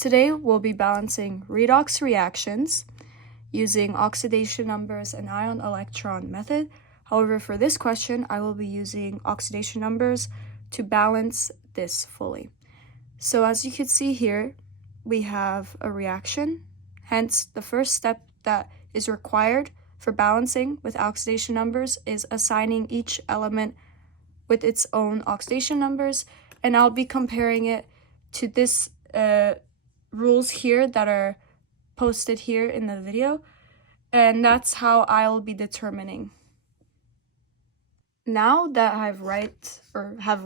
Today we'll be balancing redox reactions using oxidation numbers and ion electron method. However, for this question, I will be using oxidation numbers to balance this fully. So as you can see here, we have a reaction. Hence, the first step that is required for balancing with oxidation numbers is assigning each element with its own oxidation numbers. And I'll be comparing it to this rules here that are posted here in the video. And that's how I'll be determining. Now that have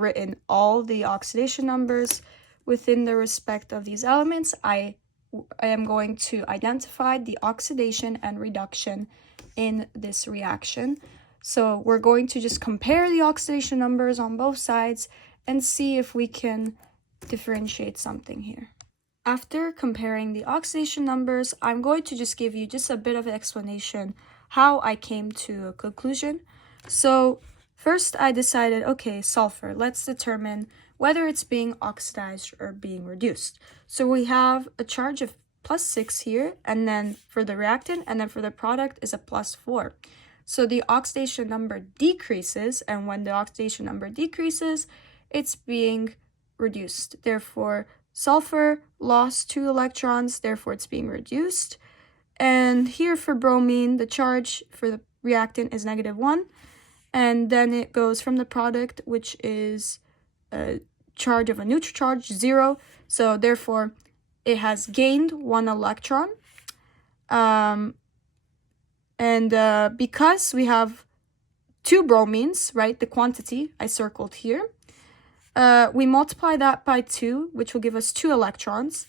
written all the oxidation numbers within the respect of these elements, I am going to identify the oxidation and reduction in this reaction. So we're going to just compare the oxidation numbers on both sides and see if we can differentiate something here. After comparing the oxidation numbers, I'm going to just give you just a bit of an explanation how I came to a conclusion. So first I decided, okay, sulfur, let's determine whether it's being oxidized or being reduced. So we have a charge of +6 here, and then for the reactant, and then for the product is a +4. So the oxidation number decreases, and when the oxidation number decreases, it's being reduced. Therefore, sulfur lost 2 electrons, therefore it's being reduced. And here for bromine, the charge for the reactant is -1. And then it goes from the product, which is a charge of a neutral charge, 0. So therefore, it has gained 1 electron. Because we have 2 bromines, right, the quantity I circled here, we multiply that by 2, which will give us 2 electrons.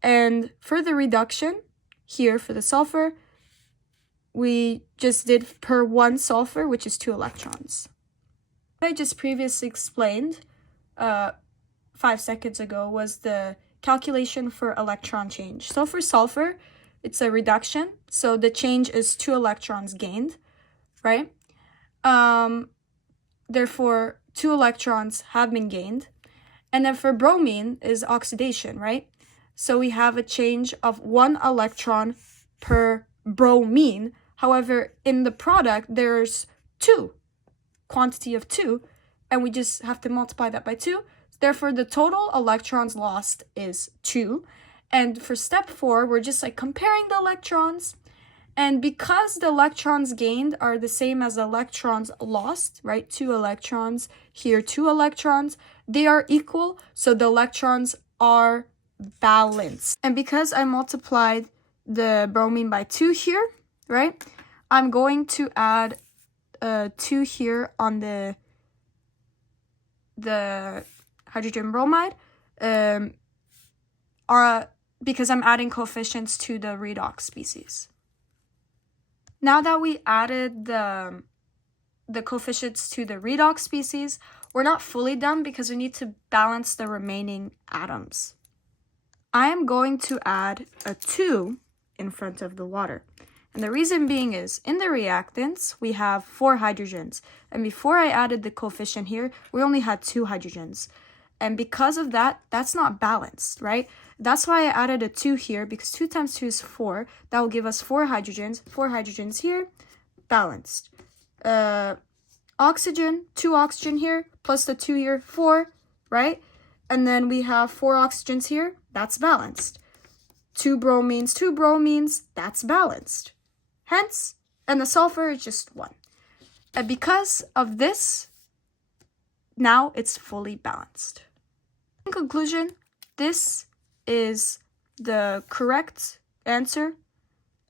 And for the reduction, here for the sulfur, we just did per 1 sulfur, which is 2 electrons. What I just previously explained 5 seconds ago was the calculation for electron change. So for sulfur, it's a reduction, so the change is 2 electrons gained, right? Therefore, 2 electrons have been gained. And then for bromine is oxidation, right? So we have a change of 1 electron per bromine. However, in the product, there's 2, quantity of 2, and we just have to multiply that by 2. Therefore, the total electrons lost is 2. And for step 4, we're just like comparing the electrons. And because the electrons gained are the same as the electrons lost, right? 2 electrons, here 2 electrons, they are equal. So the electrons are balanced. And because I multiplied the bromine by 2 here, right? I'm going to add 2 here on the hydrogen bromide, because I'm adding coefficients to the redox species. Now that we added the coefficients to the redox species, we're not fully done because we need to balance the remaining atoms. I am going to add a 2 in front of the water. And the reason being is, in the reactants, we have 4 hydrogens. And before I added the coefficient here, we only had 2 hydrogens. And because of that, that's not balanced, right? That's why I added a 2 here, because 2 times 2 is 4. That will give us 4 hydrogens. 4 hydrogens here, balanced. Oxygen, 2 oxygen here, plus the 2 here, 4, right? And then we have 4 oxygens here, that's balanced. 2 bromines, that's balanced. Hence, and the sulfur is just 1. And because of this, now it's fully balanced. In conclusion, this is the correct answer.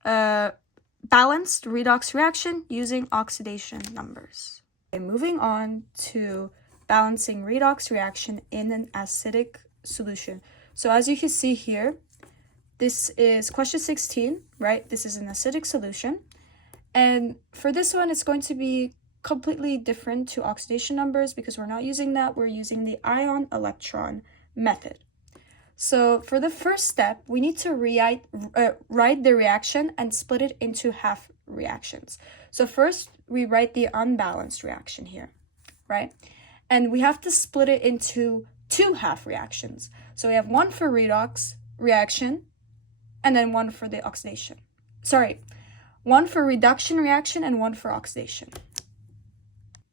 Balanced redox reaction using oxidation numbers. Okay, moving on to balancing redox reaction in an acidic solution. So as you can see here, this is question 16, right? This is an acidic solution. And for this one, it's going to be completely different to oxidation numbers because we're not using that. We're using the ion electron method. So for the first step, we need to write the reaction and split it into half reactions. So first, we write the unbalanced reaction here, right? And we have to split it into 2 half reactions. So we have one for redox reaction, and then one for the oxidation. Sorry, one for reduction reaction and one for oxidation.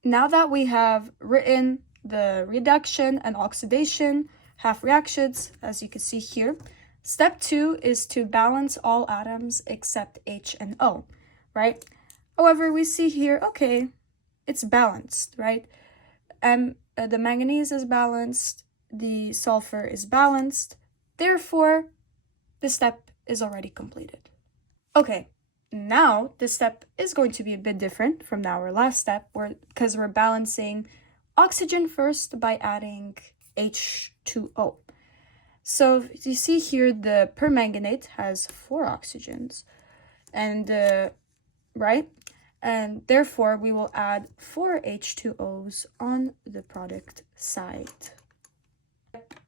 Now that we have written the reduction and oxidation half reactions, as you can see here, step 2 is to balance all atoms except H and O, right? However, we see here, okay, it's balanced, right? The manganese is balanced, the sulfur is balanced, therefore, the step is already completed. Okay, now this step is going to be a bit different from our last step, because we're balancing oxygen first by adding H2O. So you see here the permanganate has 4 oxygens, and right? And therefore we will add 4 H2Os on the product side.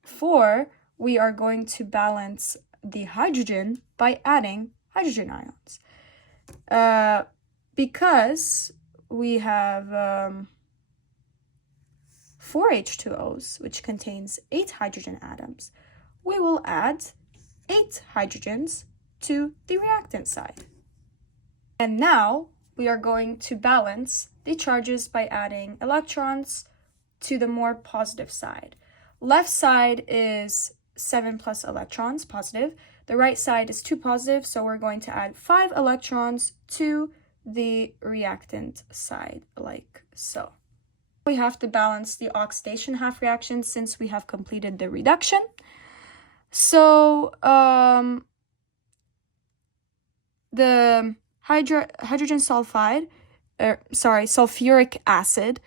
4, we are going to balance the hydrogen by adding hydrogen ions. Because we have 4 H2Os, which contains 8 hydrogen atoms, we will add 8 hydrogens to the reactant side. And now we are going to balance the charges by adding electrons to the more positive side. Left side is 7 plus electrons, positive. The right side is 2 positive, so we're going to add 5 electrons to the reactant side, like so. We have to balance the oxidation half reaction since we have completed the reduction. So the hydrogen sulfide, sulfuric acid,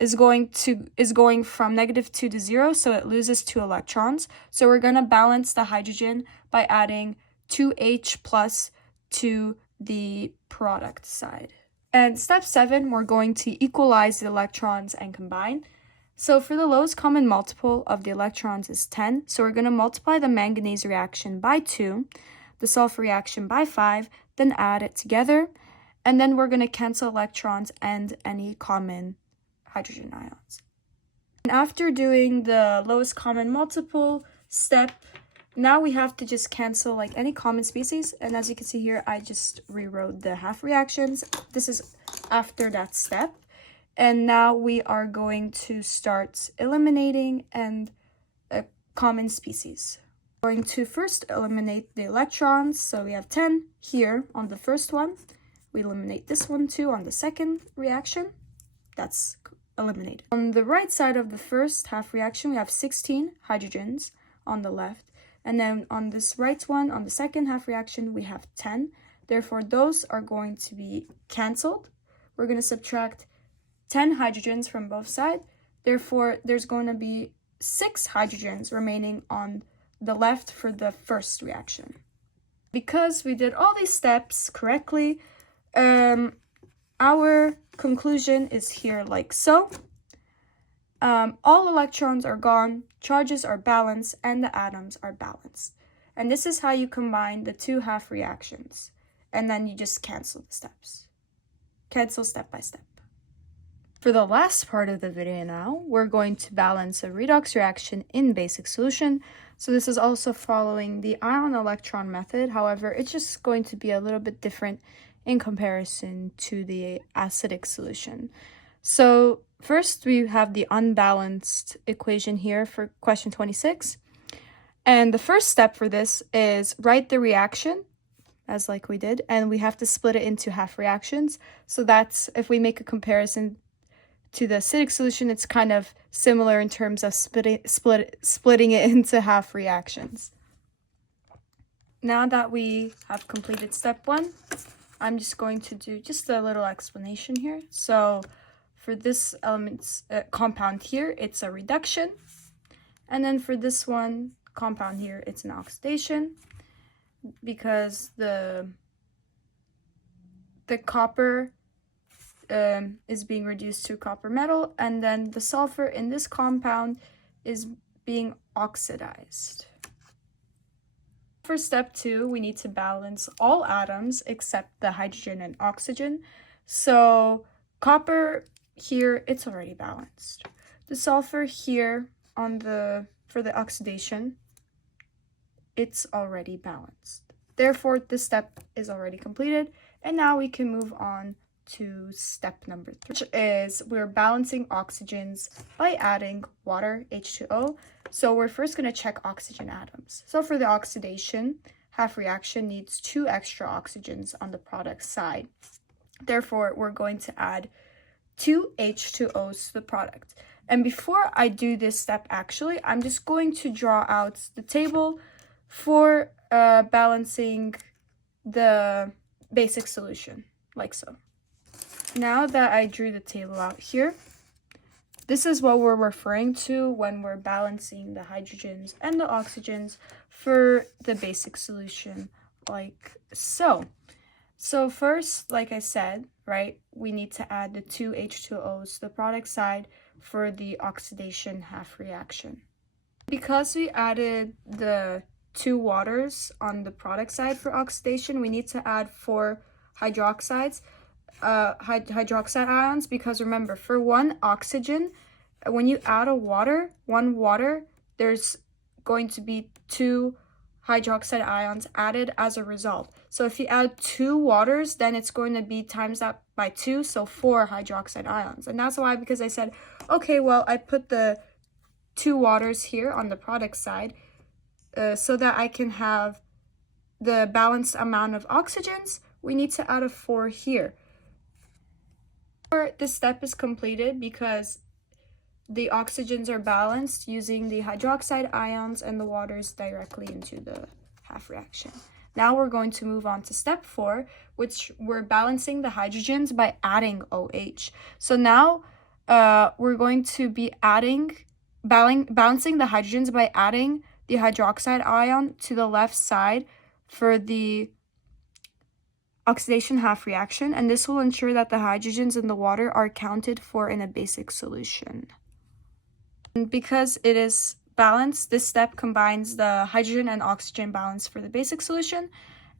is going from -2 to 0, so it loses 2 electrons. So we're going to balance the hydrogen by adding 2H plus to the product side. And step 7, we're going to equalize the electrons and combine. So for the lowest common multiple of the electrons is 10, so we're going to multiply the manganese reaction by 2, the sulfur reaction by 5, then add it together, and then we're going to cancel electrons and any common hydrogen ions. And after doing the lowest common multiple step, now we have to just cancel like any common species, and as you can see here, I just rewrote the half reactions. This is after that step, and now we are going to start eliminating and common species. We're going to first eliminate the electrons, so we have 10 here on the first one. We eliminate this one too on the second reaction. That's eliminated. On the right side of the first half reaction, we have 16 hydrogens on the left. And then on this right one, on the second half reaction, we have 10. Therefore, those are going to be canceled. We're going to subtract 10 hydrogens from both sides. Therefore, there's going to be 6 hydrogens remaining on the left for the first reaction. Because we did all these steps correctly, our conclusion is here like so. All electrons are gone, charges are balanced, and the atoms are balanced. And this is how you combine the 2 half reactions. And then you just cancel the steps. Cancel step by step. For the last part of the video now, we're going to balance a redox reaction in basic solution. So this is also following the ion-electron method. However, it's just going to be a little bit different in comparison to the acidic solution. So first, we have the unbalanced equation here for question 26. And the first step for this is write the reaction, as like we did, and we have to split it into half reactions. So that's, if we make a comparison to the acidic solution, it's kind of similar in terms of splitting it into half reactions. Now that we have completed step 1, I'm just going to do just a little explanation here. So for this compound here, it's a reduction. And then for this one compound here, it's an oxidation, because the copper is being reduced to copper metal, and then the sulfur in this compound is being oxidized. For step 2, we need to balance all atoms except the hydrogen and oxygen. So copper here, it's already balanced. The sulfur here for the oxidation, it's already balanced. Therefore, this step is already completed, and now we can move on to step number 3, which is we're balancing oxygens by adding water, H2O. So we're first going to check oxygen atoms. So for the oxidation, half reaction needs 2 extra oxygens on the product side. Therefore, we're going to add 2 H2Os to the product. And before I do this step, actually, I'm just going to draw out the table for balancing the basic solution, like so. Now that I drew the table out here, this is what we're referring to when we're balancing the hydrogens and the oxygens for the basic solution, like so. So first, like I said, right, we need to add the 2 H2Os to the product side for the oxidation half reaction. Because we added the 2 waters on the product side for oxidation, we need to add 4 hydroxide ions, because remember, for 1 oxygen, when you add one water, there's going to be 2 hydroxide ions added as a result. So if you add 2 waters, then it's going to be times that by 2, so 4 hydroxide ions. And that's why, because I said, okay, well, I put the 2 waters here on the product side so that I can have the balanced amount of oxygens, we need to add a 4 here. This step is completed because the oxygens are balanced using the hydroxide ions and the waters directly into the half reaction. Now we're going to move on to step 4, which we're balancing the hydrogens by adding OH. So now we're going to be balancing the hydrogens by adding the hydroxide ion to the left side for the oxidation half reaction, and this will ensure that the hydrogens in the water are accounted for in a basic solution. And because it is balanced, this step combines the hydrogen and oxygen balance for the basic solution.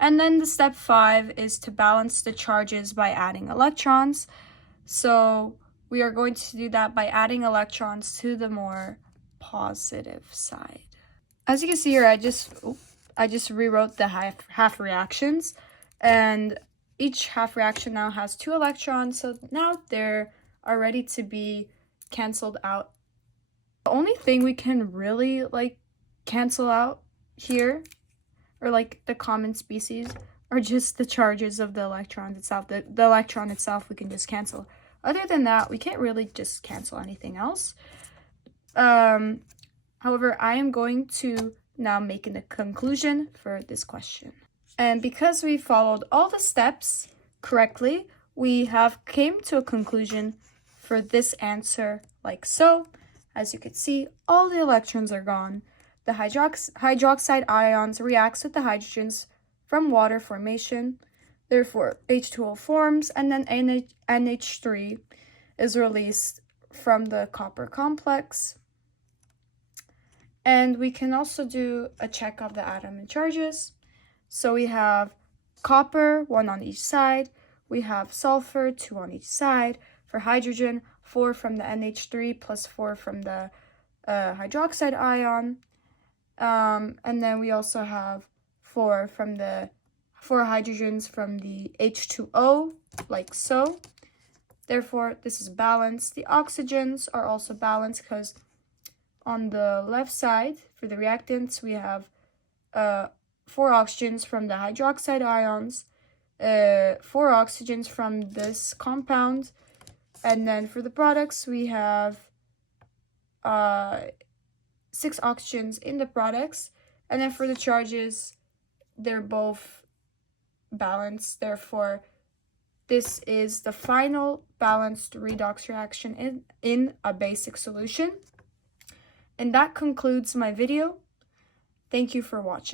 And then the step 5 is to balance the charges by adding electrons. So we are going to do that by adding electrons to the more positive side. As you can see here, I just rewrote the half reactions, and each half reaction now has 2 electrons, so now they're are ready to be canceled out. The only thing we can really cancel out here, or the common species, are just the charges of the electrons itself. The electron itself we can just cancel. Other than that, we can't really just cancel anything else. However, I am going to now make a conclusion for this question. And because we followed all the steps correctly, we have came to a conclusion for this answer like so. As you can see, all the electrons are gone. The hydroxide ions reacts with the hydrogens from water formation. Therefore, H2O forms, and then NH3 is released from the copper complex. And we can also do a check of the atom and charges. So we have copper, 1 on each side. We have sulfur, 2 on each side. For hydrogen, 4 from the NH3 plus 4 from the hydroxide ion. And then we also have 4 hydrogens from the H2O, like so. Therefore, this is balanced. The oxygens are also balanced because on the left side, for the reactants, we have 4 oxygens from the hydroxide ions, 4 oxygens from this compound, and then for the products, we have 6 oxygens in the products, and then for the charges, they're both balanced. Therefore, this is the final balanced redox reaction in a basic solution. And that concludes my video. Thank you for watching.